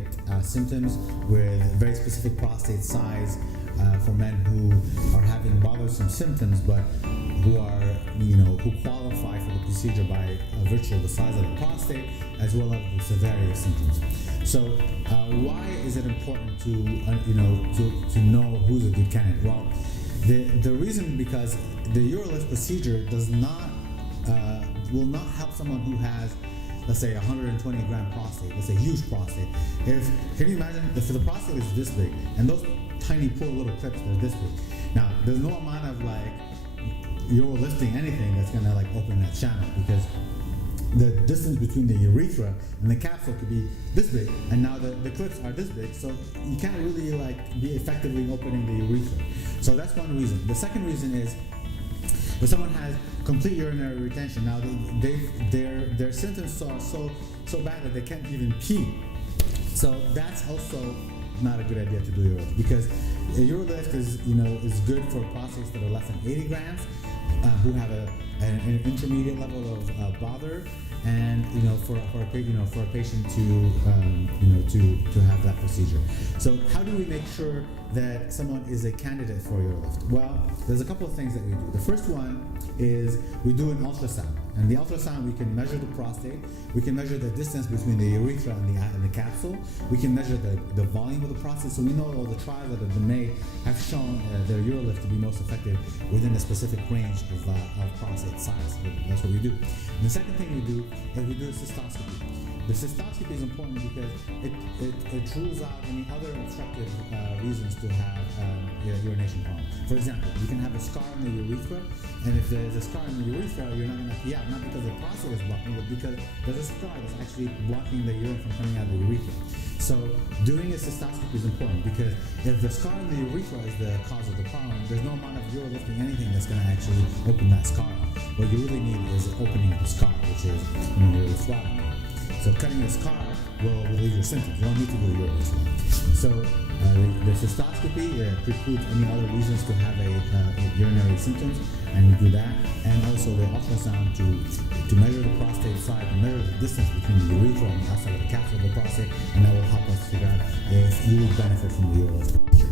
specific symptoms with very specific prostate size for men who are having bothersome symptoms, but who qualify for the procedure by virtue of the size of the prostate as well as the severity of symptoms. So why is it important to know who's a good candidate? Well, the reason because the UroLift procedure will not help someone who has, let's say, 120 gram prostate. That's a huge prostate. Can you imagine if the prostate is this big and those tiny poor little clips are this big? Now, there's no amount of UroLifting anything that's gonna open that channel, because the distance between the urethra and the capsule could be this big, and now the clips are this big, so you can't really be effectively opening the urethra. So that's one reason. The second reason is if someone has complete urinary retention, now their symptoms are so bad that they can't even pee. So that's also not a good idea to do UroLift, because a UroLift is good for prostates that are less than 80 grams, who have an intermediate level of bother, and for a patient to have that procedure. So how do we make sure that someone is a candidate for UroLift? Well, there's a couple of things that we do. The first one is we do an ultrasound, and the ultrasound we can measure the prostate, we can measure the distance between the urethra and the capsule, we can measure the volume of the prostate, so we know all the trials that have been made have shown their UroLift to be most effective within a specific range of prostate size. That's what we do. And the second thing we do is we do a cystoscopy. The cystoscopy is important because it rules out any other obstructive reasons to have urination problem. For example, you can have a scar in the urethra, and if there's a scar in the urethra, you're not going to pee out, not because the prostate is blocking, but because there's a scar that's actually blocking the urine from coming out of the urethra. So doing a cystoscopy is important, because if the scar in the urethra is the cause of the problem, there's no amount of UroLifting anything that's going to actually open that scar up. What you really need is opening the scar, which is your urethrotomy. So cutting the scar will relieve your symptoms. You don't need to do a UroLift. So the cystoscopy precludes any other reasons to have a urinary symptoms, and we do that. And also the ultrasound to measure the prostate size, and measure the distance between the urethra and the outside of the capsule of the prostate, and that will help us figure out if you will benefit from the UroLift procedure.